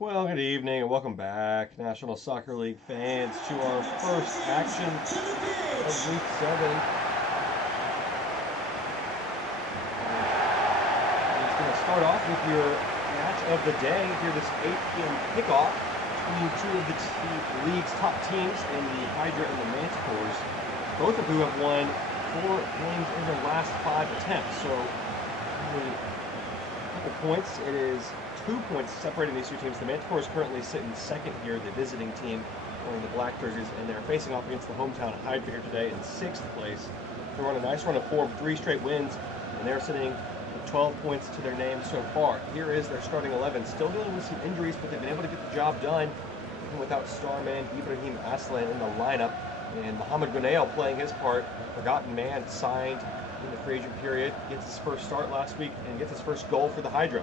Well, good evening and welcome back, National Soccer League fans, to our first action of Week 7. We're going to start off with your match of the day here, this 8 p.m. kickoff between two of the league's top teams in the Hydra and the Manticores, both of who have won 4 games in their last 5 attempts. So, only a couple points. It is 2 points separating these two teams. The Manticores currently sit in second here, the visiting team wearing the black jerseys, and they're facing off against the hometown Hydra here today in 6th place. They're on a nice run of 3 straight wins, and they're sitting with 12 points to their name so far. Here is their starting 11, still dealing with some injuries, but they've been able to get the job done, even without star man Ibrahim Aslan in the lineup, and Mohamed Gunail playing his part, a forgotten man signed in the free agent period, gets his first start last week and gets his first goal for the Hydra.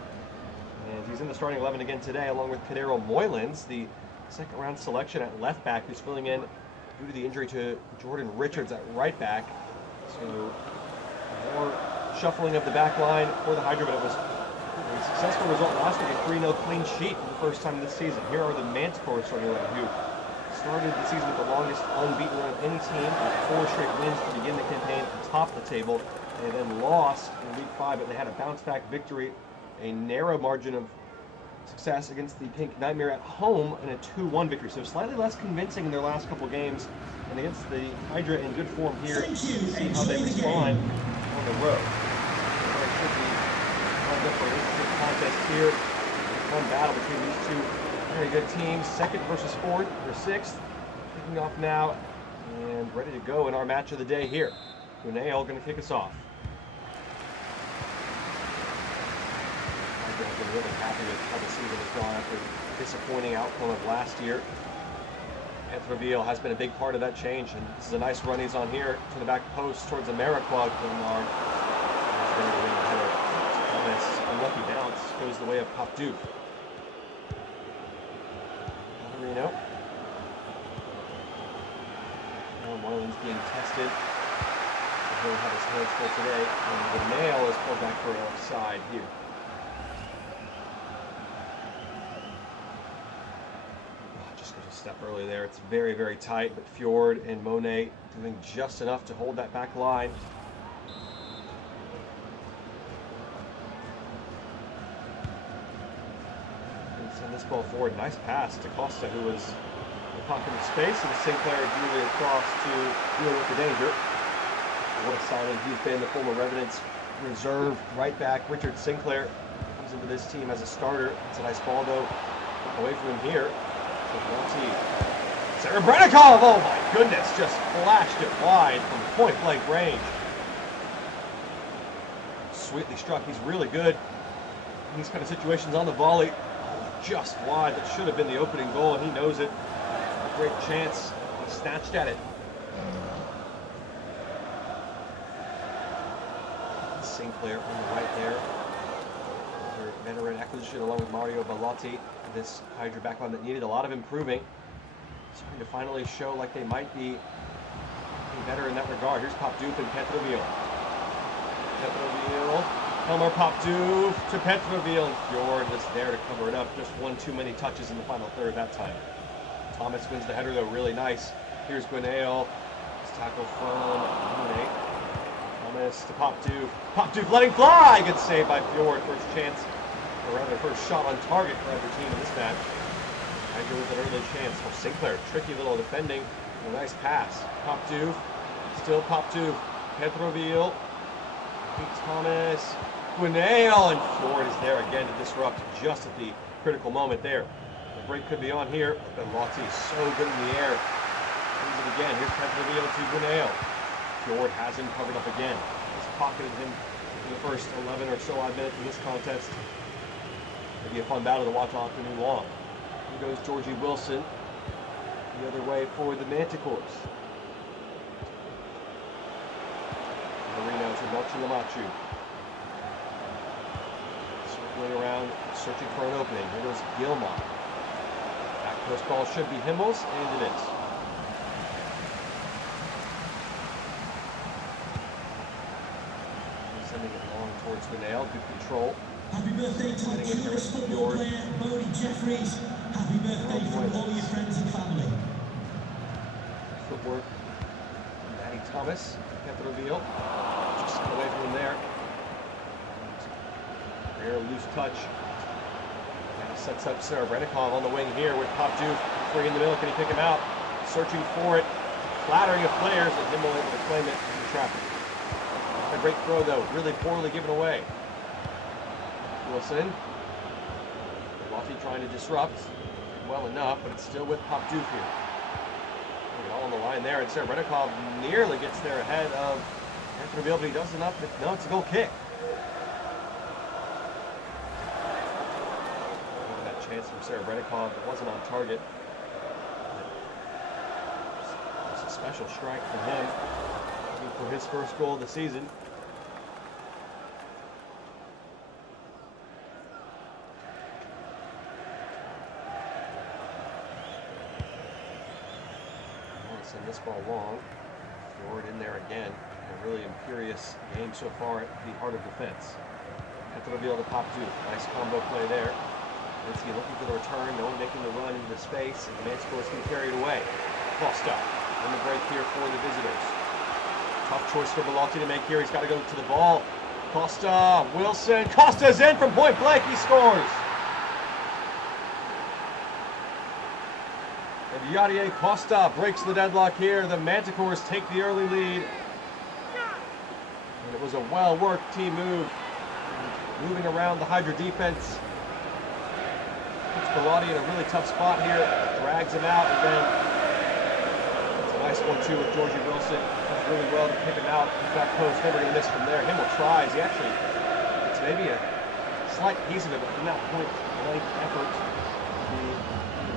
And he's in the starting 11 again today, along with Kadero Moylan's, the second-round selection at left back, who's filling in due to the injury to Jordan Richards at right back. So more shuffling of the back line for the Hydra, but it was a successful result last week, a 3-0 clean sheet for the first time this season. Here are the Manticores starting 11, who started the season with the longest unbeaten run of any team, with 4 straight wins to begin the campaign atop the table. They then lost in Week 5, but they had a bounce-back victory, a narrow margin of success against the Pink Nightmare at home, and a 2-1 victory. So slightly less convincing in their last couple games, and against the Hydra in good form here. See how they respond on the road. This is a contest here. Fun battle between these two very good teams. 2nd versus 4th or 6th. Kicking off now and ready to go in our match of the day here. Gunail going to kick us off. I've been really happy with how the season has gone after the disappointing outcome of last year. Petroville has been a big part of that change, and this is a nice run he's on here to the back post towards Ameriquag. Gilmar is there to win the header. Thomas, unlucky bounce, goes the way of Popduk. Alvarino. Marlon's being tested. He'll have his hands full today, and the nail is pulled back for an offside here. Step early there. It's very, very tight, but Fjord and Monet doing just enough to hold that back line. And send this ball forward. Nice pass to Costa, who was in the pocket of space, and Sinclair drew it across to deal with the danger. What a signing he's been, the former Revenant's reserve right back. Richard Sinclair comes into this team as a starter. It's a nice ball, though, away from him here. Serebrennikov, oh my goodness, just flashed it wide from point-blank range. Sweetly struck. He's really good in these kind of situations on the volley. Just wide. That should have been the opening goal, and he knows it. A great chance. He snatched at it. Sinclair on the right there. Their veteran acquisition along with Mario Bellotti. This Hydra backline that needed a lot of improving. Starting to finally show like they might be better in that regard. Here's Popduk and Petroville. Elmer Popduk to Petroville, and Fjord was there to cover it up. Just one too many touches in the final third that time. Thomas wins the header though, really nice. Here's Gunail. His tackle from Monet. Thomas to Popduk. Popduk letting fly! Good save by Fjord. First chance, or rather first shot on target for either team in this match. Hydra with an early chance. Oh, Sinclair, tricky little defending. A nice pass. Popduk, still Popduk. Petroville, Pete Thomas, Gunail, and Fjord is there again to disrupt just at the critical moment there. The break could be on here, but Bellotti is so good in the air. Brings it again. Here's Petroville to Gunail. Fjord has him covered up again. He's pocketed him in the first 11 or so odd minutes in this contest. It'll be a fun battle to watch all afternoon long. Here goes Georgie Wilson the other way for the Manticores. Marino to Marchulamachu. Circling around, searching for an opening. Here goes Gilmar. Back post ball should be Himmels, and it is. Sending it long towards the nail. Good control. Happy birthday to the coolest football player, Bodie Jeffries. Happy birthday from all your friends and family. Footwork. Matty Thomas kept the reveal. Just away from him there. Rare loose touch. Now sets up Serebrennikov on the wing here with Popdoof. Free in the middle. Can he pick him out? Searching for it. Flattering of players, and Himmel able to claim it in the traffic. A great throw though, really poorly given away. Wilson. Lofty trying to disrupt. Well enough, but it's still with Popdoof here. All on the line there, and Serebrennikov nearly gets there ahead of Anthony Reveal, but he does enough. No, it's a goal kick. That chance from Serebrennikov wasn't on target. It's a special strike for him for his first goal of the season. Send this ball long. Fjord in there again. A really imperious game so far at the heart of defense. At the reveal to Popdoof. Nice combo play there. Lindsay looking for the return. No one making the run into the space. And the Manticores can carry it away. Costa on the break here for the visitors. Tough choice for Bellotti to make here. He's got to go to the ball. Costa, Wilson. Costa's in from point blank. He scores. And Yadier Costa breaks the deadlock here. The Manticores take the early lead. And it was a well-worked team move. Moving around the Hydra defense. Puts Bellotti in a really tough spot here. Drags him out, and then it's a nice one too with Georgie Wilson. Does really well to pick him out. Back post, never going to miss from there. Himmel tries. He actually, it's maybe a slight piece of it, but from that point, blank effort.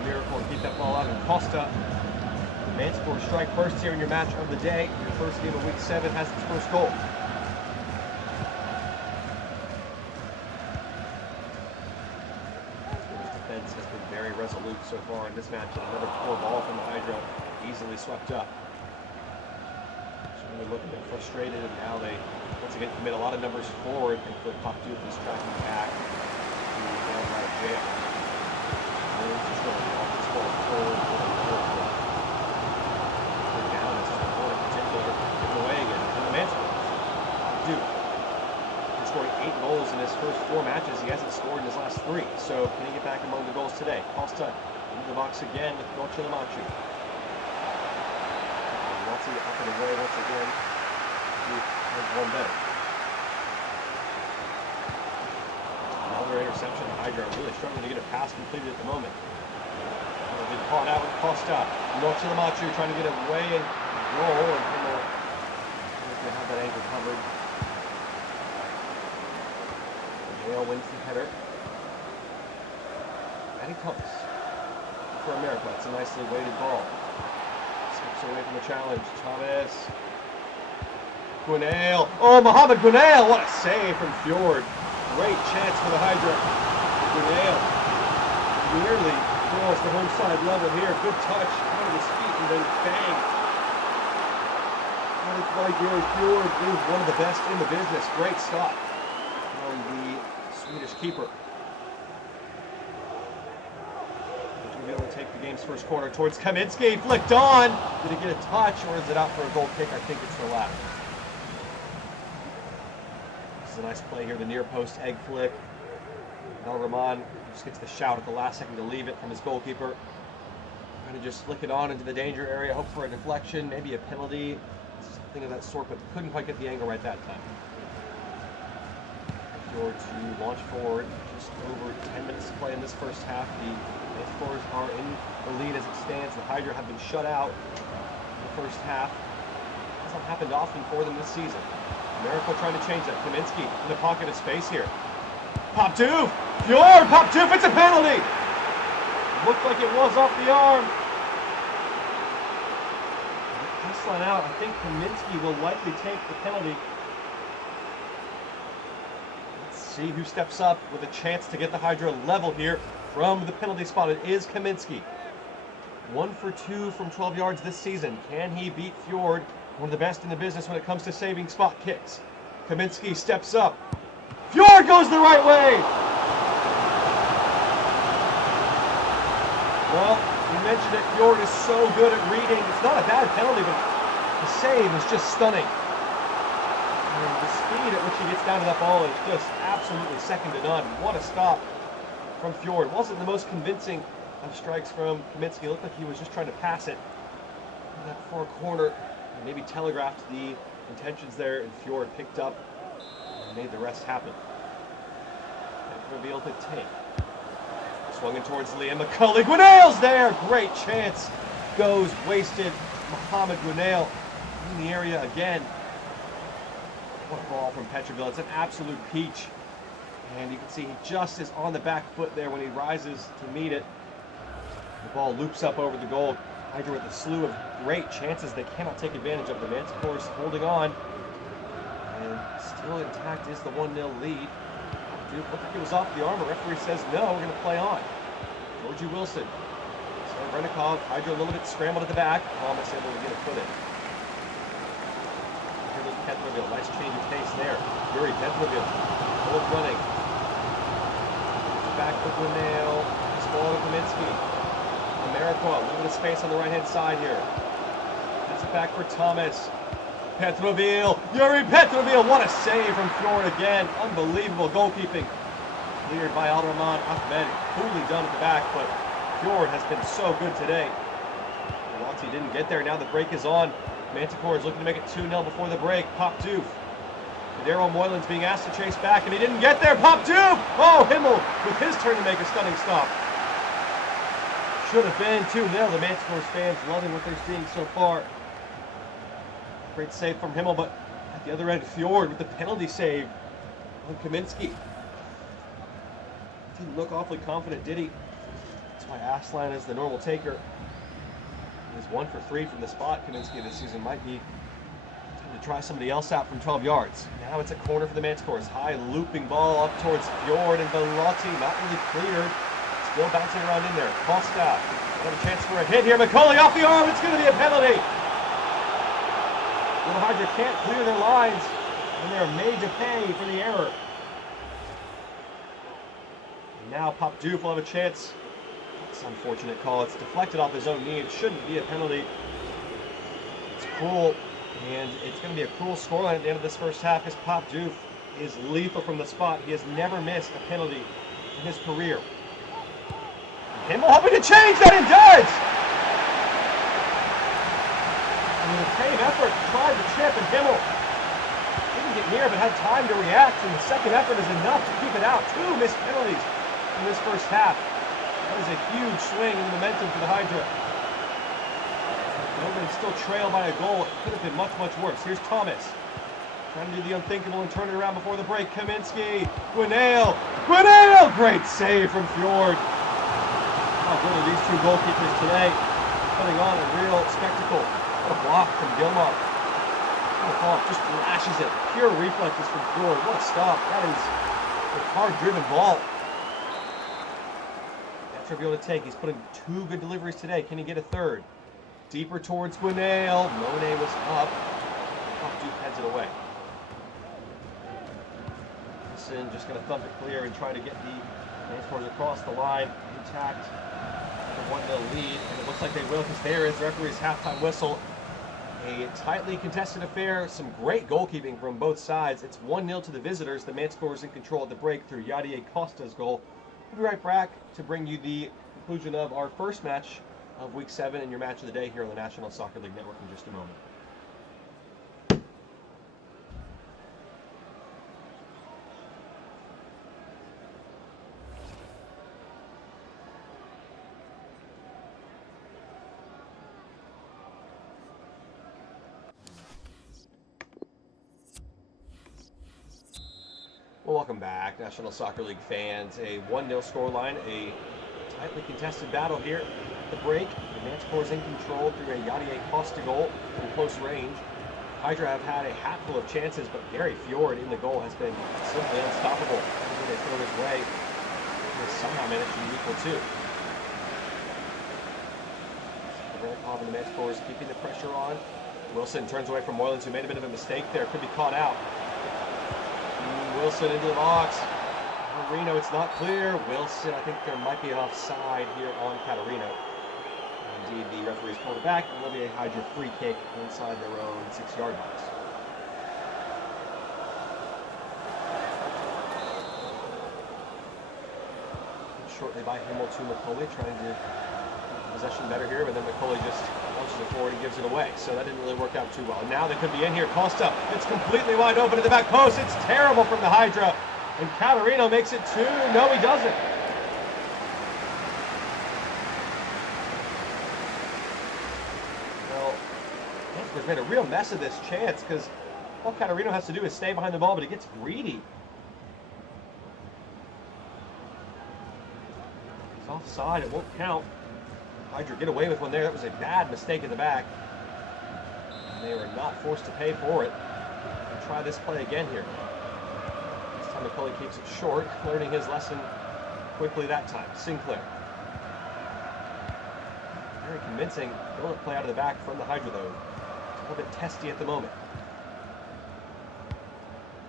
Miracle and keep that ball out. And Costa, the Manticores strike first here in your match of the day. Your first game of week 7 has its first goal. His defense has been very resolute so far in this match. Another poor ball from the Hydra, easily swept up. So really looking at frustrated, and now they once again commit a lot of numbers forward. And for Popdoof is tracking back to down out of jail. Just going to walk this ball forward. Down is one in particular, given away again. And the Manticores. Dude, he's scoring 8 goals in his first 4 matches. He hasn't scored in his last 3. So can he get back among the goals today? Costa into the box again with Gochelamachu. Nazi up and away once again. Dude has one better. Another interception. Hydra really struggling to get a pass completed at the moment. Been caught out with Costa. Gochelamachu trying to get away and roll, and Himmel going to have that angle covered. Yale wins the header. Matty Thomas for America. It's a nicely weighted ball. Skips away from the challenge. Thomas. Gwenail. Oh, Mohamed Gwenail! What a save from Fjord. Great chance for the Hydra. Gwenail nearly crossed the home side level here. Good touch out of his feet, and then bang. Gary Fjord is one of the best in the business. Great stop from the Swedish keeper. He'll be able to take the game's first corner towards Kaminski. Flicked on. Did he get a touch, or is it out for a goal kick? I think it's the latter. This is a nice play here. The near post egg flick. El Rahman just gets the shout at the last second to leave it from his goalkeeper. Trying to just flick it on into the danger area, hope for a deflection, maybe a penalty, something of that sort, but couldn't quite get the angle right that time. Fjord to launch forward, just over 10 minutes to play in this first half. The Manticores are in the lead as it stands. The Hydra have been shut out in the first half. Hasn't happened often for them this season. Miracle trying to change that. Kaminski in the pocket of space here. Popdoof! Fjord! Popdoof! It's a penalty! Looked like it was off the arm. Pass line out. I think Kaminski will likely take the penalty. Let's see who steps up with a chance to get the Hydra level here from the penalty spot. It is Kaminski. 1 for 2 from 12 yards this season. Can he beat Fjord, one of the best in the business when it comes to saving spot kicks? Kaminski steps up. Fjord! Fjord goes the right way. Well, you mentioned it. Fjord is so good at reading. It's not a bad penalty, but the save is just stunning. And the speed at which he gets down to that ball is just absolutely second to none. What a stop from Fjord. Wasn't the most convincing of strikes from Kaminsky. It looked like he was just trying to pass it in that far corner and maybe telegraphed the intentions there, and Fjord picked up and made the rest happen. And revealed to take. Swung in towards Liam McCulley. Gwinnell's there! Great chance. Goes wasted. Mohamed Gwinnell in the area again. What a ball from Petroville. It's an absolute peach. And you can see he just is on the back foot there when he rises to meet it. The ball loops up over the goal. Hydra with a slew of great chances they cannot take advantage of. The Manticores holding on. And still intact is the 1-0 lead. Dude, looked like it was off the arm. The referee says no, we're going to play on. Georgie Wilson. Brennikov, Hydra a little bit scrambled at the back. Thomas able to get a foot in. Here goes Petroville. Nice change of pace there. Yuri Petroville. Full running. Back for Gwinnell. This ball to Kaminsky. Americo, a little bit of space on the right-hand side here. That's it back for Thomas. Petroville. Yuri Petroville. What a save from Fjord again. Unbelievable goalkeeping. Cleared by Alderman Ahmed. Coolly done at the back, but Fjord has been so good today. Lottie didn't get there. Now the break is on. Manticores looking to make it 2-0 before the break. Pop Doof. Daryl Moylan's being asked to chase back, and he didn't get there. Pop Doof! Oh, Himmel with his turn to make a stunning stop. Should have been 2-0. The Manticores fans loving what they're seeing so far. Great save from Himmel, but at the other end, Fjord with the penalty save on Kaminsky. Didn't look awfully confident, did he? That's why Aslan is the normal taker. He's 1 for 3 from the spot. Kaminsky this season might be time to try somebody else out from 12 yards. Now it's a corner for the Manticores. High looping ball up towards Fjord, and Velotti not really cleared. Still bouncing around in there. Costa. Another chance for a hit here. McCulley off the arm. It's going to be a penalty. Little Hydra can't clear their lines, and they're made to pay for the error. And now Pop Doof will have a chance. It's an unfortunate call. It's deflected off his own knee. It shouldn't be a penalty. It's cruel, and it's going to be a cruel scoreline at the end of this first half because Pop Doof is lethal from the spot. He has never missed a penalty in his career. Himmel hoping to change that, and does! And with a tame effort, tried to chip, and Himmel didn't get near but had time to react, and the second effort is enough to keep it out. 2 missed penalties in this first half. That is a huge swing in momentum for the Hydra. Though they still trail by a goal, it could have been much, much worse. Here's Thomas. Trying to do the unthinkable and turn it around before the break. Kaminsky. Gwinnell. Gwinnell! Great save from Fjord. Oh, really, these 2 goalkeepers today putting on a real spectacle. What a block from Gilmar. What a ball, just lashes it. Pure reflexes from Fjord. What a stop. That is a hard-driven ball. Trivial to take. He's putting 2 good deliveries today. Can he get a third? Deeper towards Gwinnell. Monet was up. Pop Doof heads it away. Wilson just going to thump it clear and try to get the Manticores across the line intact. The 1-0 lead, and it looks like they will because there is the referee's halftime whistle. A tightly contested affair. Some great goalkeeping from both sides. It's 1-0 to the visitors. The Manticores in control at the break through Yadier Costa's goal. We'll be right back to bring you the conclusion of our first match of Week 7 and your match of the day here on the National Soccer League Network in just a moment. Well, welcome back, National Soccer League fans. A 1-0 scoreline, a tightly contested battle here at the break. The Manticores in control through a Yadier Costa goal from close range. Hydra have had a hatful of chances, but Gary Fjord in the goal has been simply unstoppable. When they throw his way, they somehow managed to be equal too. Brennikov and the Manticores keeping the pressure on. Wilson turns away from Moylan, who made a bit of a mistake there. Could be caught out. Wilson into the box. Catarino, it's not clear. Wilson, I think there might be an offside here on Catarino. Indeed, the referee's pulled it back. It'll be a Hydra free kick inside their own 6-yard box. Shortly by Himmel to McCauley, trying to keep possession better here, but then McCauley just launches it forward and gives it away. So that didn't really work out too well. Now they could be in here. Costa, it's completely wide open at the back post. It's terrible from the Hydra. And Catarino makes it 2. No, he doesn't. Well, Manticores made a real mess of this chance because all Catarino has to do is stay behind the ball, but he gets greedy. He's offside. It won't count. Hydra get away with one there. That was a bad mistake in the back. And they were not forced to pay for it. We'll try this play again here. McCauley keeps it short, learning his lesson quickly that time. Sinclair. Very convincing build-up play out of the back from the Hydra, though. It's a little bit testy at the moment.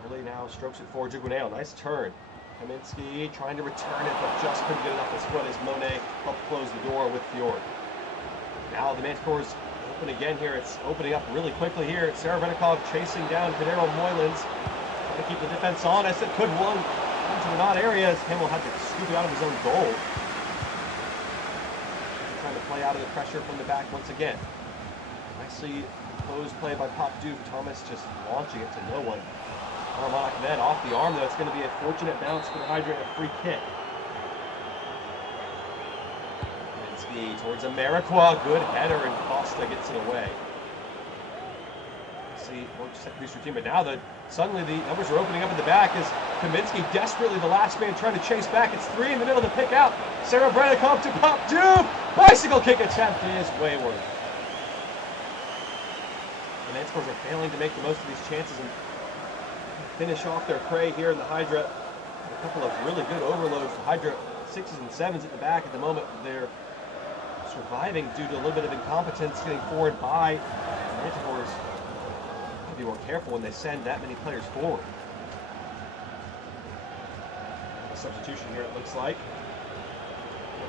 McCauley now strokes it forward. Juguneo, nice turn. Kaminsky trying to return it, but just couldn't get enough his foot as Monet helped close the door with Fjord. Now the Manticores open again here. It's opening up really quickly here. Serebrennikov chasing down Cadero Moylan's. To keep the defense honest. It could one into an odd area as Himmel had to scoop it out of his own goal. Trying to play out of the pressure from the back once again. Nicely closed play by Popdue. Thomas just launching it to no one. Harmonic then off the arm though. It's going to be a fortunate bounce for the Hydra and a free kick. Kaminsky towards Ameriqua. Good header and Costa gets it away. See, won't set boost routine, but now suddenly the numbers are opening up at the back as Kaminsky desperately the last man trying to chase back. It's 3 in the middle to pick out. Serebrennikov to Popdue. Bicycle kick attempt is wayward. The Manticores are failing to make the most of these chances and finish off their prey here in the Hydra. A couple of really good overloads. The Hydra 6s and 7s at the back at the moment. They're surviving due to a little bit of incompetence getting forward by the Manticores. Be more careful when they send that many players forward. A substitution here, it looks like.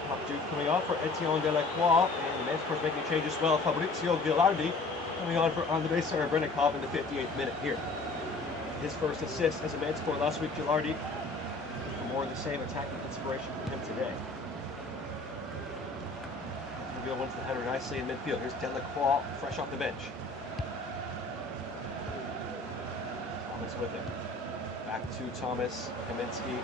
Popdue coming on for Etienne Delacroix, and the Manticores making a change as well. Fabrizio Gilardi coming on for Andrei Serebrennikov in the 58th minute here. His first assist as a Manticore last week, Gilardi. More of the same attacking inspiration from him today. Reveal wins the header nicely in midfield. Here's Delacroix, fresh off the bench. Thomas with it. Back to Thomas, Kaminsky.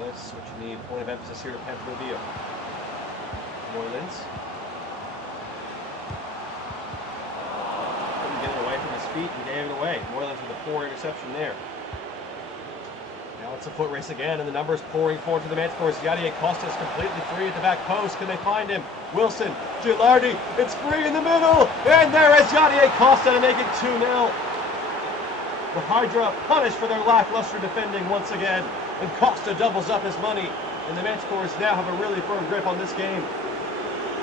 This, what you need, point of emphasis here to Pantherville. Moylan's. Couldn't get it away from his feet and gave it away. Moylan's with a poor interception there. Now it's a foot race again, and the numbers pouring forward to the Manticores. Yadier Costa is completely free at the back post. Can they find him? Wilson, Gilardi, it's free in the middle, and there is Yadier Costa to make it 2-0. The Hydra punished for their lackluster defending once again, and Costa doubles up his money, and the Manticores now have a really firm grip on this game.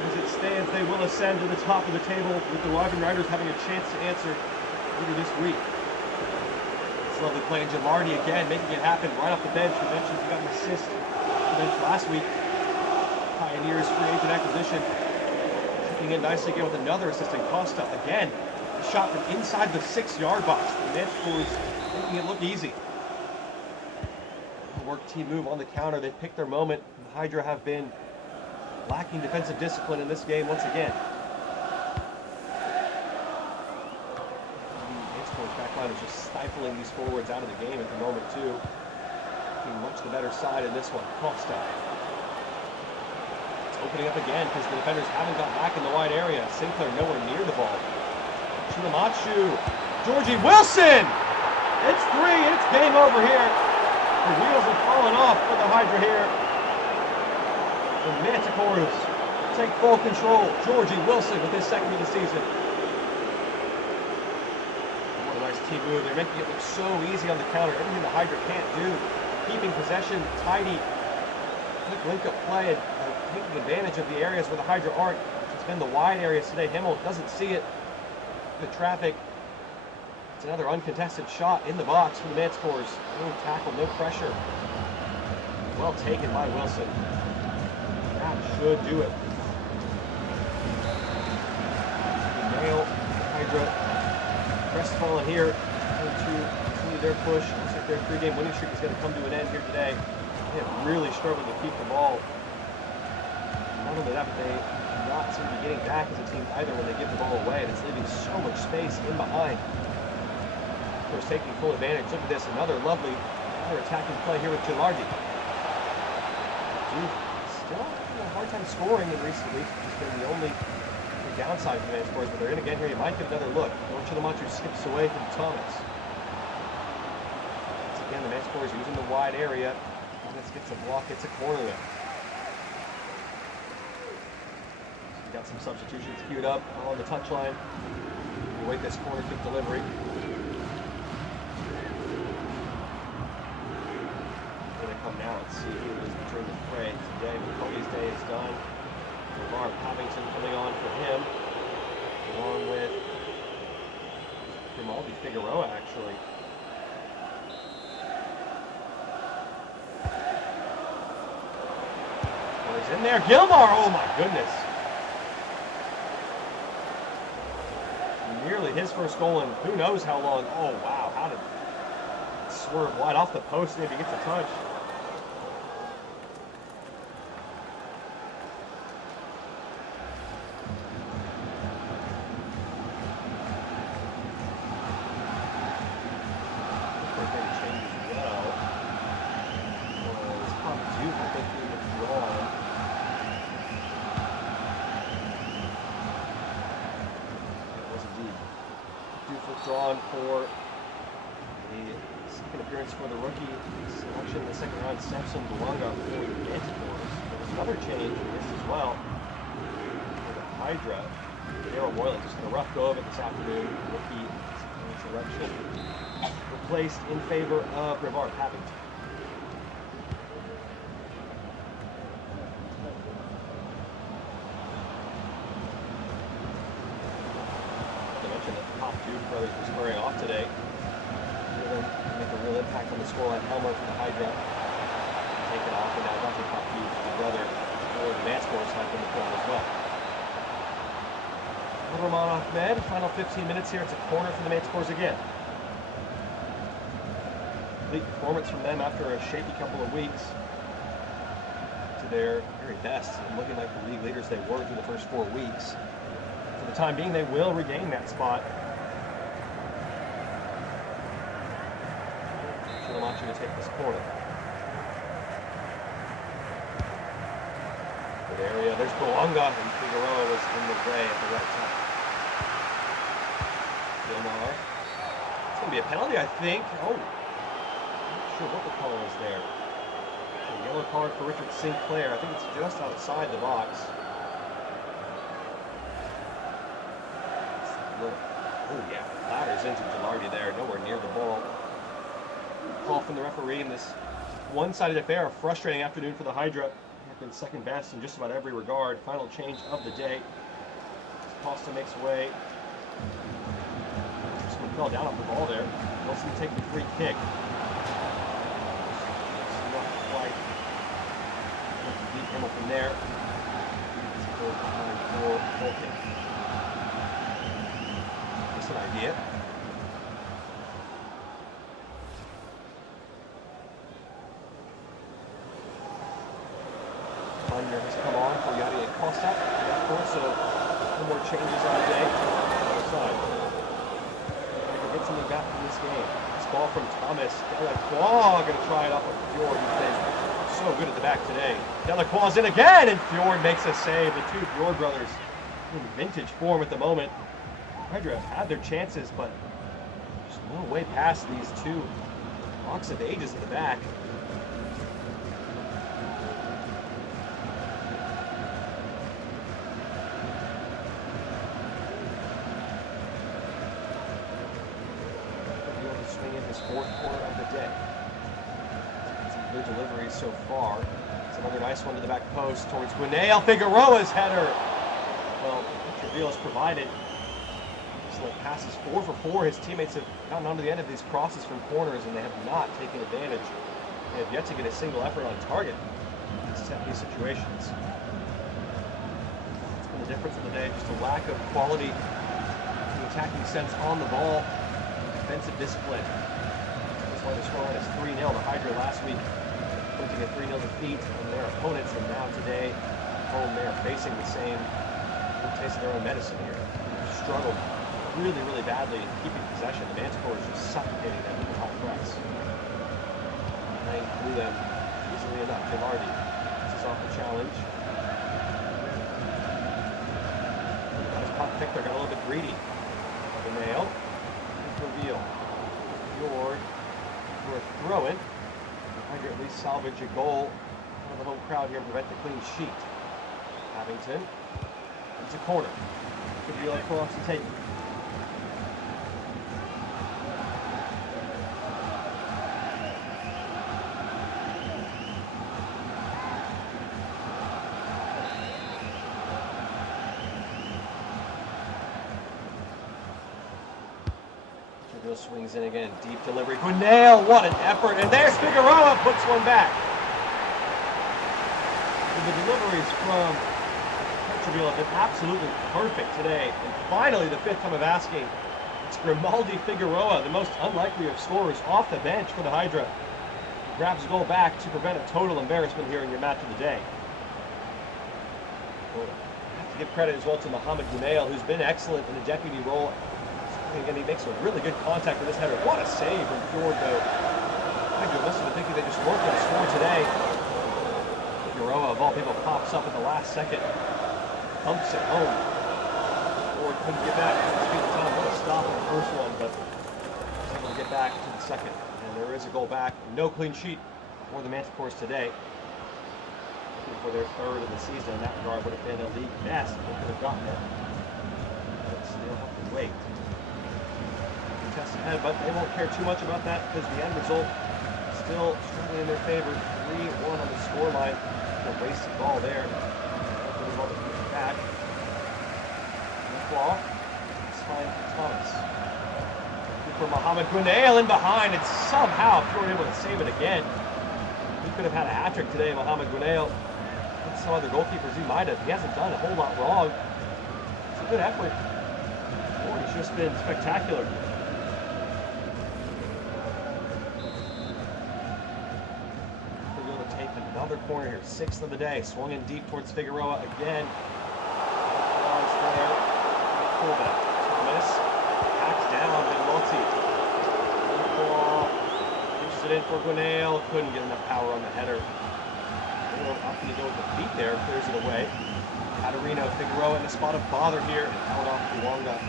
As it stands, they will ascend to the top of the table, with the Wyvern Riders having a chance to answer later this week. Lovely play, and Gilardi again making it happen right off the bench. We mentioned he got an assist off the bench last week. Pioneers free agent acquisition. Checking in nicely again with another assist, and Costa again. A shot from inside the 6-yard box. The Manticores making it look easy. Work team move on the counter. They picked their moment. The Hydra have been lacking defensive discipline in this game once again. Backline is just stifling these forwards out of the game at the moment too. Looking much the better side in this one. Costa. It's opening up again because the defenders haven't got back in the wide area. Sinclair nowhere near the ball. Chilamachu. Georgie Wilson! It's 3 and it's game over here. The wheels have fallen off for the Hydra here. The Manticores take full control. Georgie Wilson with his second of the season. Team move. They're making it look so easy on the counter. Everything the Hydra can't do. Keeping possession tidy. Quick link-up play and taking advantage of the areas where the Hydra aren't. It's been the wide areas today. Himmel doesn't see it. The traffic. It's another uncontested shot in the box for the Manticores. No tackle, no pressure. Well taken by Wilson. That should do it. Nail, Hydra, crestfallen here, trying to continue their push. Looks like their 3-game winning streak is going to come to an end here today. They have really struggled to keep the ball. Not only that, but they do not seem to be getting back as a team either when they give the ball away, and it's leaving so much space in behind. Of course, taking full advantage. Look at this, another attacking play here with Gilardi. Still having a hard time scoring in recent weeks, which has been the only downside for the Manticores, but they're in again here. You might get another look. Chilamachu skips away from Thomas. Once again, the Manticores using the wide area. Thomas gets a block, gets a corner there. So we got some substitutions queued up on the touchline. We wait this corner kick delivery. Now let's see who is entering the fray today. McCoy's day is done. LeVar Paddington coming on for him, along with Grimaldi Figueroa, actually. Well, he's in there. Gilmar! Oh my goodness. Nearly his first goal in who knows how long. Oh wow, how did it swerve wide off the post, maybe gets a touch. Drawn for the second appearance for the rookie selection in the second round, Samson Belonga for the Manticores. There was another change in this as well for the Hydra. Daryl Moylan just had a rough go of it this afternoon. Rookie selection replaced in favor of LeVar Paddington. Brothers were squaring off today. Make a real impact on the scoreline. Helmer for the Hydra. Take it off, and now Dr. Papu, the brother, for the Manticores, have been the as well. Roman Ahmed, final 15 minutes here. It's a corner for the Manticores again. Complete performance from them after a shaky couple of weeks to their very best, and looking like the league leaders they were through the first 4 weeks. For the time being, they will regain that spot. Chilamachu to take this corner. Good area. There's Boanga, and Figueroa was in the way at the right time. Gilmar. It's going to be a penalty, I think. Oh, I'm not sure what the call is there. A yellow card for Richard Sinclair. I think it's just outside the box. Oh, yeah. Ladders into Gilardi there. Nowhere near the ball. Call from the referee in this one-sided affair. A frustrating afternoon for the Hydra. They've been second best in just about every regard. Final change of the day. Costa makes way. Someone fell down off the ball there. Wilson take the free kick. Not quite beat Hamilton there. Goal kick. That's an idea. Has come on for Yadi and Costa. Of course, so no more changes on the day. Other side. Trying to get something back from this game. This ball from Thomas. Delacroix going to try it off of Fjord, who's been so good at the back today. Delacroix's in again, and Fjord makes a save. The two Fjord brothers in vintage form at the moment. Hydra have had their chances, but just no way past these two rocks of ages at the back. Fourth quarter of the day. Some good deliveries so far. It's another nice one to the back post towards Guinea. Figueroa's header. Well, Treville's provided. excellent passes, 4 for 4. His teammates have gotten onto the end of these crosses from corners, and they have not taken advantage. They have yet to get a single effort on target in these situations. It's been the difference of the day, just a lack of quality in the attacking sense on the ball, defensive discipline. That's why the scoreline is 3-0. The Hydra last week putting a 3-0 defeat on their opponents, and now today, home, they are facing the same taste of their own medicine here. They've struggled really, really badly in keeping possession. The Manticores just suffocating them with the high press. Playing through them easily enough. Gilardi, this is off the challenge. Got his pop pick there, got a little bit greedy. The nail. Reveal. Fjord. For a throw-in. Trying to at least salvage a goal out of the home crowd here and prevent the clean sheet. Abington. It's a corner. Reveal across and take it. Swings in again, deep delivery. Gunnell, what an effort! And there's Figueroa, puts one back. And the deliveries from Petreville have been absolutely perfect today. And finally, the fifth time of asking, it's Grimaldi Figueroa, the most unlikely of scorers, off the bench for the Hydra. He grabs the goal back to prevent a total embarrassment here in your match of the day. Well, I have to give credit as well to Mohamed Gunnell, who's been excellent in a deputy role. Again, he makes a really good contact with this header. What a save from Fjord, though. Hydra must have been thinking they just weren't going to score today. Figueroa, of all people, pops up at the last second. Pumps it home. Fjord couldn't get back to his feet in time. What a stop on the first one, but he's able to get back to the second. And there is a goal back. No clean sheet for the Manticores today. Looking for their third of the season in that regard would have been a league best if they could have gotten there. But still have to wait. Test ahead, but they won't care too much about that because the end result is still strongly in their favor. 3-1 on the scoreline. A wasted ball there. Hopefully able to push it back. Claw. It's fine for Thomas. Looking for Mohamed Gunnell in behind, and somehow Fjord able to save it again. He could have had a hat-trick today, Mohamed Gunnell. Some other goalkeepers he might have. He hasn't done a whole lot wrong. It's a good effort. Fjord has just been spectacular. Another corner here, 6th of the day, swung in deep towards Figueroa again. There. Fullback. Thomas hacks down Bellotti. Pushes it in for Gunnell. Couldn't get enough power on the header. Up to go with the feet there, clears it away. Catarino, Figueroa in the spot of bother here, and out off Luonga.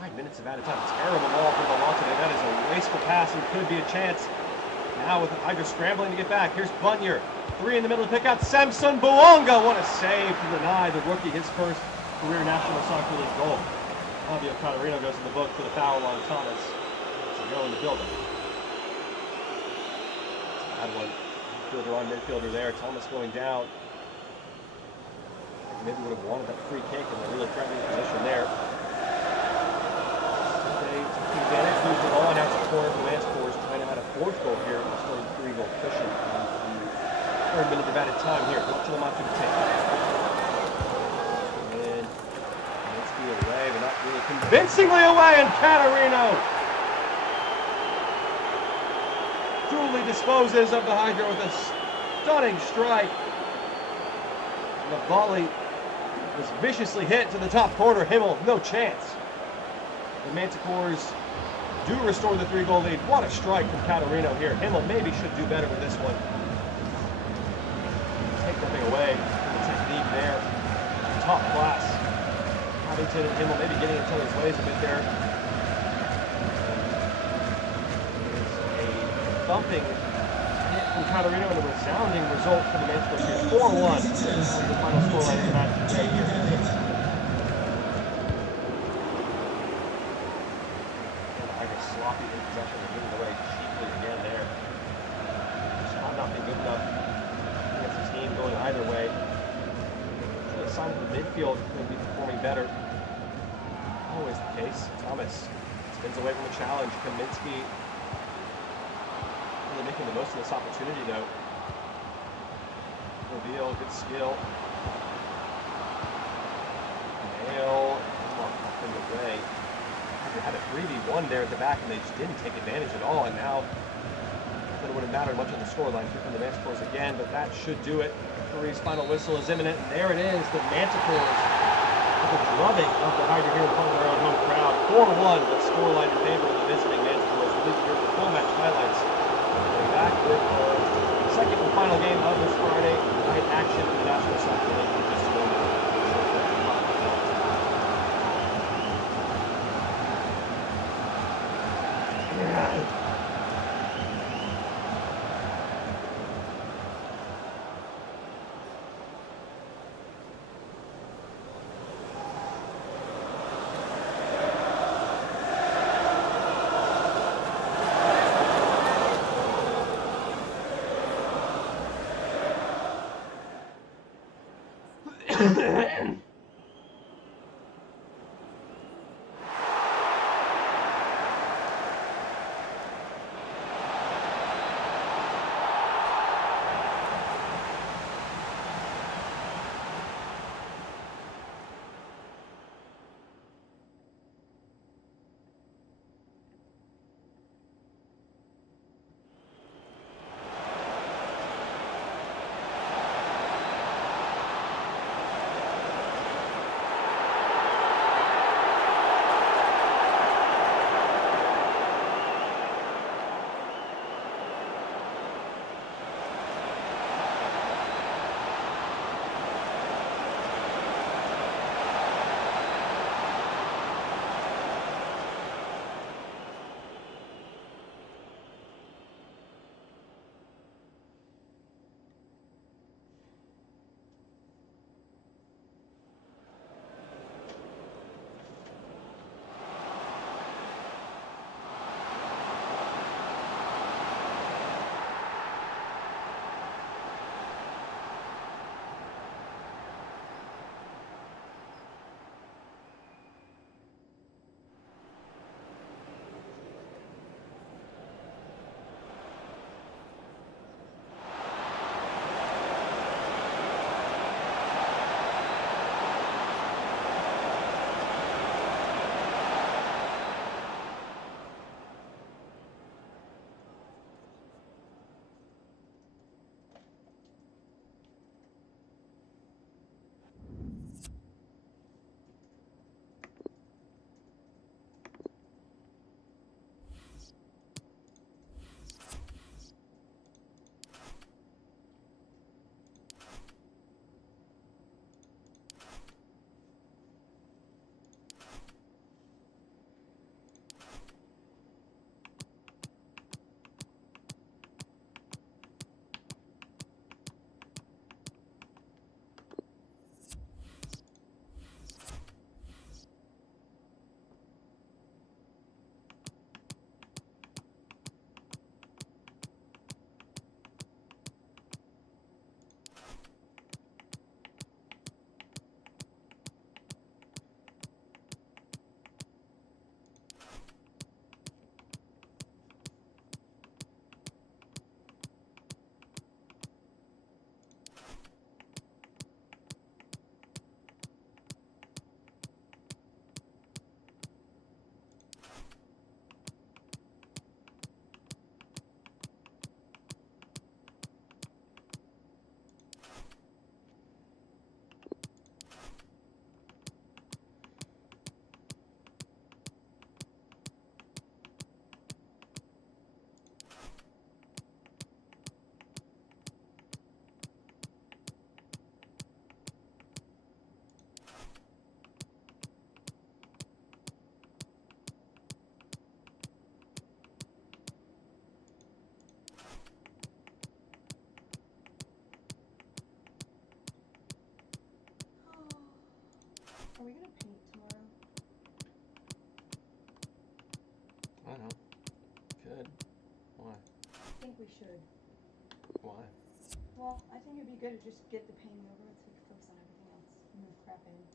5 minutes of added time. Terrible ball for Bellotti. That is a wasteful pass and could be a chance. Now with the Hydra scrambling to get back. Here's Bunyer. 3 in the middle to pick out Samson Buonga. What a save to deny the rookie his first career National Soccer League goal. Fabio Catarino goes in the book for the foul on Thomas. To go in the building. Bad one. Midfielder on midfielder there. Thomas going down. Maybe would have wanted that free kick in a really threatening position there. Advantage, moves the ball, and that's a corner for the Manticores, trying to add a 4th goal here, and scoring 3-goal cushion in the 3rd minute of added time here. What to the match to take? And let's be away, but not really convincingly away, and Catarino duly disposes of the Hydra with a stunning strike. And the volley was viciously hit to the top corner. Himmel, no chance. The Manticores do restore the 3-goal lead. What a strike from Catarino here. Himmel maybe should do better with this one. Take nothing away from the technique there. Top class. Abington and Himmel maybe getting in each other's ways a bit there. A thumping hit from Catarino and a resounding result for the Manticores here. 4-1 on the final scoreline of the match today here. Sloppy in possession and giving away cheaply again there. Just not been good enough against the team going either way. sign of the midfield could be performing better. Always the case. Thomas spins away from a challenge. Kaminsky really making the most of this opportunity, though. Reveal, good skill. Nail, up in the way. They had a 3v1 there at the back, and they just didn't take advantage at all. And now, it wouldn't matter much on the scoreline from the Manticores again, but that should do it. Referee's final whistle is imminent, and there it is, the Manticores with a drubbing of the Hydra here in front of their own home crowd. 4-1, the scoreline in favor of the visiting Manticores. We'll leave you here for full match highlights. We're back with the second and final game of this Friday night action in the National Soccer League in just a moment. Are we gonna paint tomorrow? I don't know. Could. Why? I think we should. Why? Well, I think it'd be good to just get the painting over with so we can focus on everything else and move and